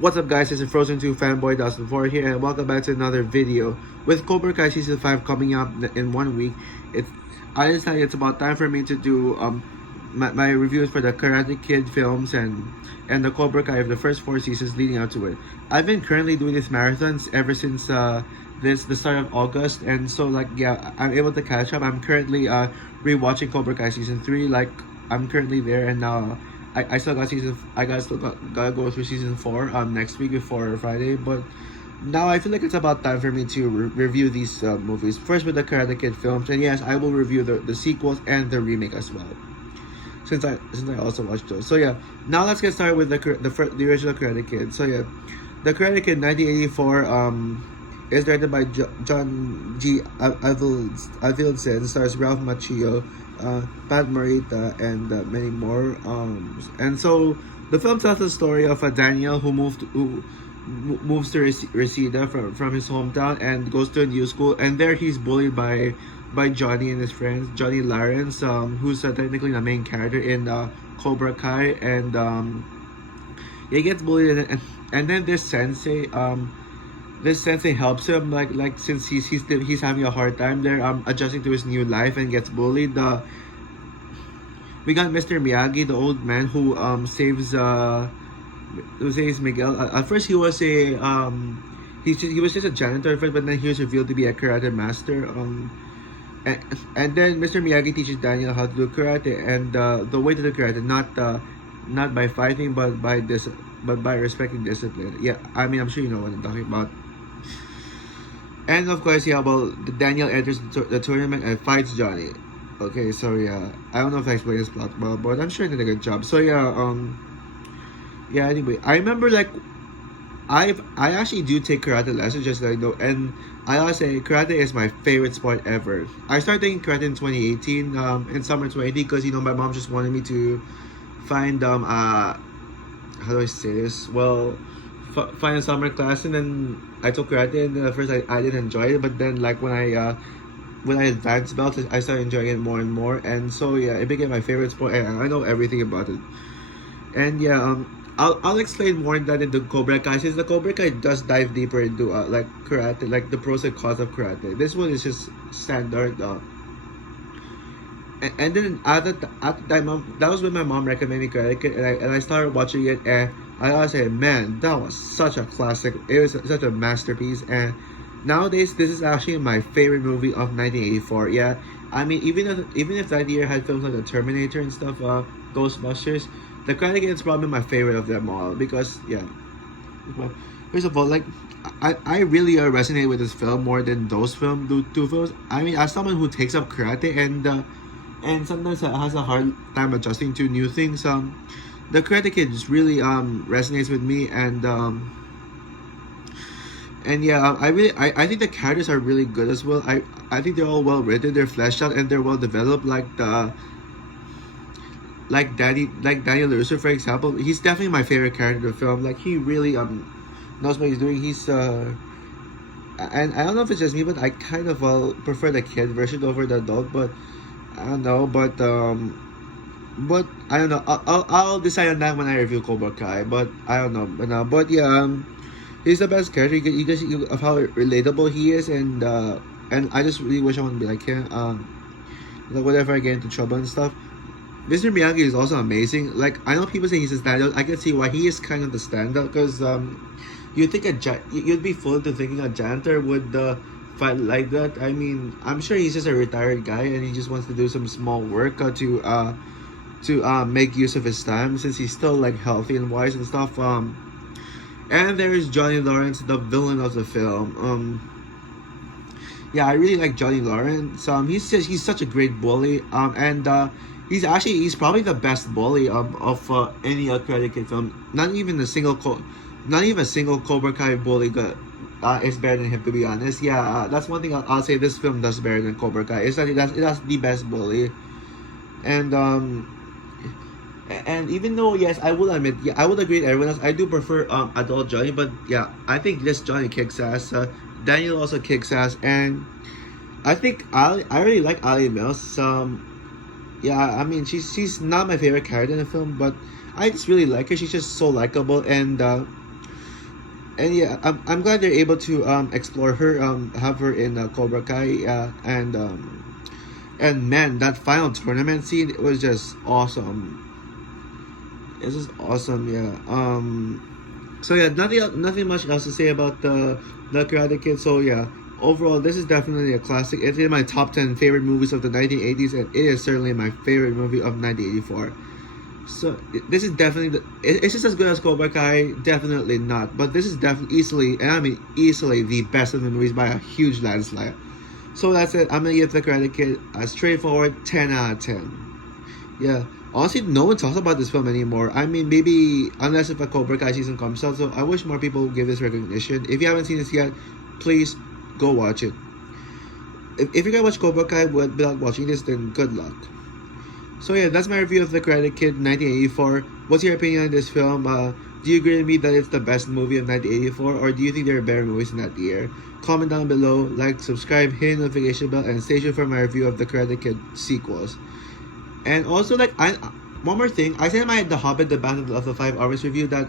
What's up guys, this is Frozen 2 Fanboy 2004 here and welcome back to another video. With Cobra Kai Season 5 coming up in 1 week, I decided it's about time for me to do my reviews for the Karate Kid films and the Cobra Kai of the first 4 seasons leading up to it. I've been currently doing these marathons ever since the start of August, and so I'm able to catch up. I'm currently rewatching Cobra Kai Season 3, I'm currently there, and now I still got gotta go through season 4 next week before Friday, but now I feel like it's about time for me to review these movies. First with the Karate Kid films, and yes, I will review the sequels and the remake as well, since I also watched those. So yeah, now let's get started with the original Karate Kid. So yeah, the Karate Kid 1984 is directed by John G. Avildsen, stars Ralph Macchio, Pat Morita, and many more. And so the film tells the story of a Daniel who moves to Reseda from his hometown and goes to a new school, and there he's bullied by Johnny and his friends. Johnny Lawrence, who's technically the main character in Cobra Kai, and he gets bullied, and then this sensei helps him, since he's having a hard time there adjusting to his new life and gets bullied. We got Mr. Miyagi, the old man who saves Miguel. At first he was he was just a janitor at first, but then he was revealed to be a karate master. And then Mr. Miyagi teaches Daniel how to do karate, and the way to do karate, not by fighting, but by respecting discipline. Yeah, I mean, I'm sure you know what I'm talking about. And of course, yeah, well, Daniel enters the tournament and fights Johnny. Okay, so yeah, I don't know if I explained this plot well, but I'm sure I did a good job. So yeah, anyway, I remember I actually do take karate lessons, just like though, and I always say karate is my favorite sport ever. I started taking karate in 2018, in summer 2018, because my mom just wanted me to find how do I say this? Well, find a summer class, and then I took karate, and at first I didn't enjoy it, but then when I advanced belts, I started enjoying it more and more, and so yeah, it became my favorite sport, and I know everything about it. And yeah, I'll explain more that in the Cobra Kai, since the Cobra Kai does dive deeper into karate, the pros and cons of karate. This one is just standard. And then at the time, that was when my mom recommended me Karate Kid, and I started watching it, and I always say, man, that was such a classic. It was such a masterpiece, and nowadays this is actually my favorite movie of 1984. Yeah, I mean, even if that year had films like The Terminator and stuff, Ghostbusters, the Karate Kid is probably my favorite of them all, because yeah, first of all, I really resonate with this film more than those two films. I mean, as someone who takes up karate and sometimes has a hard time adjusting to new things, the Karate Kid just really resonates with me, and yeah, I think the characters are really good as well. I think they're all well written, they're fleshed out, and they're well developed. Like Daniel LaRusso, for example, he's definitely my favorite character in the film. He really knows what he's doing. He's and I don't know if it's just me, but I kind of prefer the kid version over the adult, but I don't know, but I don't know. I'll decide on that when I review Cobra Kai. But I don't know. But yeah, he's the best character. You guys of how relatable he is, and I just really wish I want to be like him. Whenever I get into trouble and stuff, Mr. Miyagi is also amazing. I know people say he's a standout. I can see why he is kind of the standout, because you'd be fooled to thinking a janitor would fight like that. I mean, I'm sure he's just a retired guy and he just wants to do some small work to make use of his time, since he's still healthy and wise and stuff. And there is Johnny Lawrence, the villain of the film. Yeah, I really like Johnny Lawrence. He's such a great bully. And he's probably the best bully of any Karate Kid film. Not even a single Cobra Kai bully is better than him, to be honest. Yeah, that's one thing I'll say this film does better than Cobra Kai. It's that it has the best bully, and even though, yes, I will admit, yeah, I would agree with everyone else, I do prefer adult Johnny, but yeah, I think this Johnny kicks ass. Daniel also kicks ass, and I think I really like Ali Mills. Yeah, I mean, she's not my favorite character in the film, but I just really like her. She's just so likable, and and yeah, I'm glad they're able to explore her, have her in Cobra Kai, and man, that final tournament scene, it was just awesome. It's just awesome, yeah. So yeah, nothing much else to say about the Karate Kid. So yeah, overall, this is definitely a classic. It's in my top 10 favorite movies of the 1980s, and it is certainly my favorite movie of 1984. So this is definitely it's just as good as Cobra Kai, definitely not. But this is definitely easily, and I mean easily, the best of the movies by a huge landslide. So that's it. I'm gonna give the Karate Kid a straightforward 10 out of 10. Yeah. Honestly, no one talks about this film anymore. I mean, maybe unless if a Cobra Kai season comes out. So I wish more people would give this recognition. If you haven't seen this yet, please go watch it. If you're gonna watch Cobra Kai without watching this, then good luck. So yeah, that's my review of The Karate Kid 1984. What's your opinion on this film? Do you agree with me that it's the best movie of 1984, or do you think there are better movies in that year? Comment down below, like, subscribe, hit the notification bell, and stay tuned for my review of The Karate Kid sequels. And also, like, one more thing, I said in my The Hobbit, The Battle of the 5 Hours review that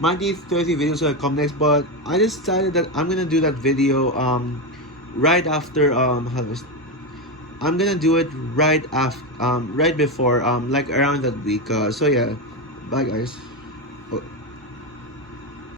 my 30 videos will come next, but I decided that I'm gonna do that video right after I'm gonna do it right after right before like around that week. So yeah, bye guys.